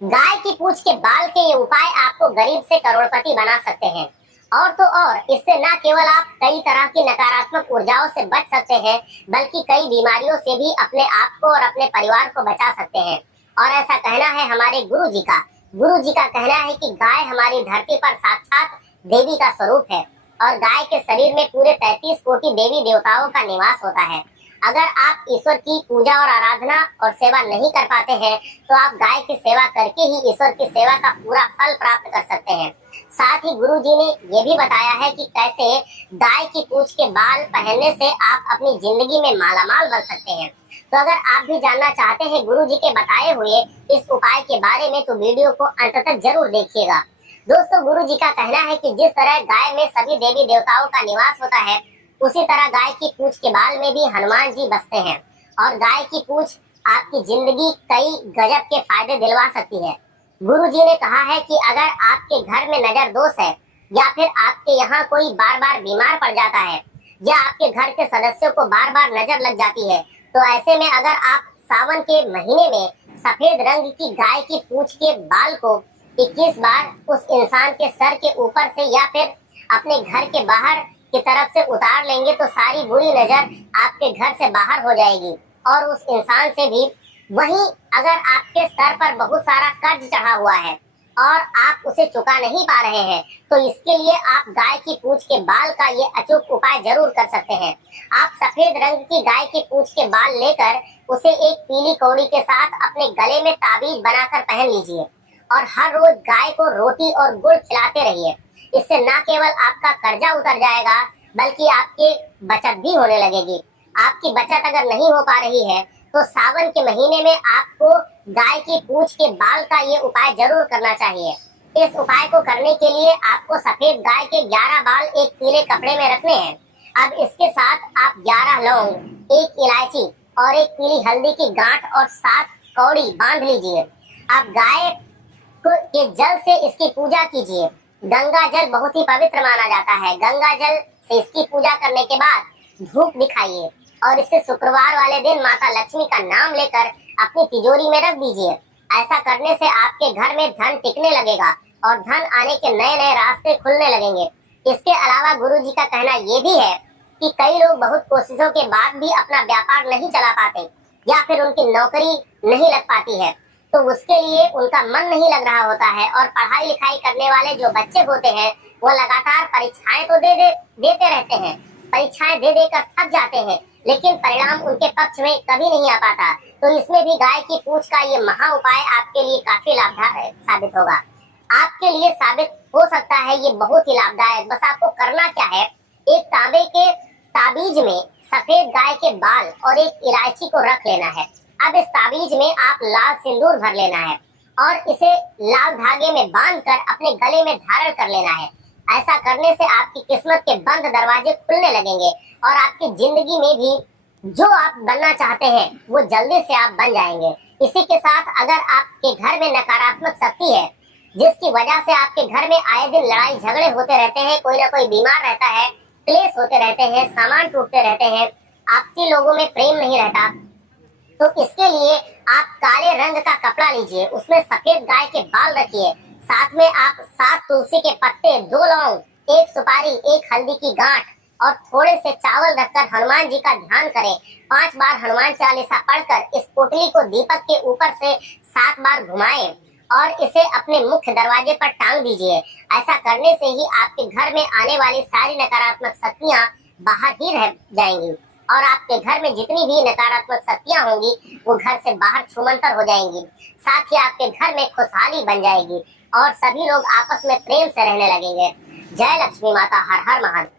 गाय की पूंछ के बाल के ये उपाय आपको गरीब से करोड़पति बना सकते हैं। और तो और इससे न केवल आप कई तरह की नकारात्मक ऊर्जाओं से बच सकते हैं, बल्कि कई बीमारियों से भी अपने आप को और अपने परिवार को बचा सकते हैं। और ऐसा कहना है हमारे गुरु जी का। गुरु जी का कहना है कि गाय हमारी धरती पर साक्षात देवी का स्वरूप है और गाय के शरीर में पूरे 33 कोटि देवी देवताओं का निवास होता है। अगर आप ईश्वर की पूजा और आराधना और सेवा नहीं कर पाते हैं तो आप गाय की सेवा करके ही ईश्वर की सेवा का पूरा फल प्राप्त कर सकते हैं। साथ ही गुरु जी ने ये भी बताया है कि कैसे गाय की पूंछ के बाल पहनने से आप अपनी जिंदगी में मालामाल बन सकते हैं। तो अगर आप भी जानना चाहते हैं गुरु जी के बताए हुए इस उपाय के बारे में तो वीडियो को अंत तक जरूर देखिएगा। दोस्तों, गुरु जी का कहना है कि जिस तरह गाय में सभी देवी देवताओं का निवास होता है, उसी तरह गाय की पूंछ के बाल में भी हनुमान जी बसते हैं और गाय की पूंछ आपकी जिंदगी कई गजब के फायदे दिलवा सकती है। गुरु जी ने कहा है कि अगर आपके घर में नजर दोष है या फिर आपके यहाँ कोई बार बार बीमार पड़ जाता है या आपके घर के सदस्यों को बार बार नजर लग जाती है, तो ऐसे में अगर आप सावन के महीने में सफेद रंग की गाय की पूंछ के बाल को 21 बार उस इंसान के सर के ऊपर से या फिर अपने घर के बाहर की तरफ से उतार लेंगे तो सारी बुरी नजर आपके घर से बाहर हो जाएगी और उस इंसान से भी। वहीं अगर आपके सर पर बहुत सारा कर्ज चढ़ा हुआ है और आप उसे चुका नहीं पा रहे हैं तो इसके लिए आप गाय की पूंछ के बाल का ये अचूक उपाय जरूर कर सकते हैं। आप सफेद रंग की गाय की पूंछ के बाल लेकर उसे एक पीली कौड़ी के साथ अपने गले में ताबीज बनाकर पहन लीजिए और हर रोज गाय को रोटी और गुड़ खिलाते रहिए। इससे न केवल आपका कर्जा उतर जाएगा बल्कि आपकी बचत भी होने लगेगी। आपकी बचत अगर नहीं हो पा रही है तो सावन के महीने में आपको गाय की पूंछ के बाल का ये उपाय जरूर करना चाहिए। इस उपाय को करने के लिए आपको सफेद गाय के 11 बाल एक पीले कपड़े में रखने हैं। अब इसके साथ आप 11 लौंग, 1 इलायची और 1 पीली हल्दी की गांठ और 7 कौड़ी बांध लीजिए। अब गाय के जल से इसकी पूजा कीजिए। गंगा जल बहुत ही पवित्र माना जाता है। गंगा जल से इसकी पूजा करने के बाद धूप दिखाइए और इसे शुक्रवार वाले दिन माता लक्ष्मी का नाम लेकर अपनी तिजोरी में रख दीजिए। ऐसा करने से आपके घर में धन टिकने लगेगा और धन आने के नए नए रास्ते खुलने लगेंगे। इसके अलावा गुरु जी का कहना ये भी है कि कई लोग बहुत कोशिशों के बाद भी अपना व्यापार नहीं चला पाते या फिर उनकी नौकरी नहीं लग पाती है, तो उसके लिए उनका मन नहीं लग रहा होता है और पढ़ाई लिखाई करने वाले जो बच्चे होते हैं वो लगातार परीक्षाएं तो देते रहते हैं, परीक्षाएं दे देकर थक जाते हैं, लेकिन परिणाम उनके पक्ष में कभी नहीं आ पाता। तो इसमें भी गाय की पूंछ का ये महा उपाय आपके लिए काफी लाभदायक साबित होगा। आपके लिए साबित हो सकता है ये बहुत ही लाभदायक। बस आपको करना क्या है, एक तांबे के ताबीज में सफेद गाय के बाल और 1 इलायची को रख लेना है। अब इस ताबीज में आप लाल सिंदूर भर लेना है और इसे लाल धागे में बांधकर अपने गले में धारण कर लेना है। ऐसा करने से आपकी किस्मत के बंद दरवाजे खुलने लगेंगे और आपकी जिंदगी में भी जो आप बनना चाहते हैं वो जल्दी से आप बन जाएंगे। इसी के साथ अगर आपके घर में नकारात्मक शक्ति है जिसकी वजह से आपके घर में आए दिन लड़ाई झगड़े होते रहते हैं, कोई ना कोई बीमार रहता है, क्लेश होते रहते हैं, सामान टूटते रहते हैं, आपसी लोगों में प्रेम नहीं रहता, तो इसके लिए आप काले रंग का कपड़ा लीजिए, उसमें सफेद गाय के बाल रखिए, साथ में आप 7 तुलसी के पत्ते, 2 लौंग, 1 सुपारी, 1 हल्दी की गांठ और थोड़े से चावल रखकर हनुमान जी का ध्यान करें। 5 बार हनुमान चालीसा पढ़कर इस पोटली को दीपक के ऊपर से 7 बार घुमाएं और इसे अपने मुख्य दरवाजे पर टांग दीजिए। ऐसा करने से ही आपके घर में आने वाली सारी नकारात्मक शक्तियां बाहर ही रह जाएंगी और आपके घर में जितनी भी नकारात्मक शक्तियां होंगी वो घर से बाहर छूमंतर हो जाएंगी। साथ ही आपके घर में खुशहाली बन जाएगी और सभी लोग आपस में प्रेम से रहने लगेंगे। जय लक्ष्मी माता, हर हर महादेव।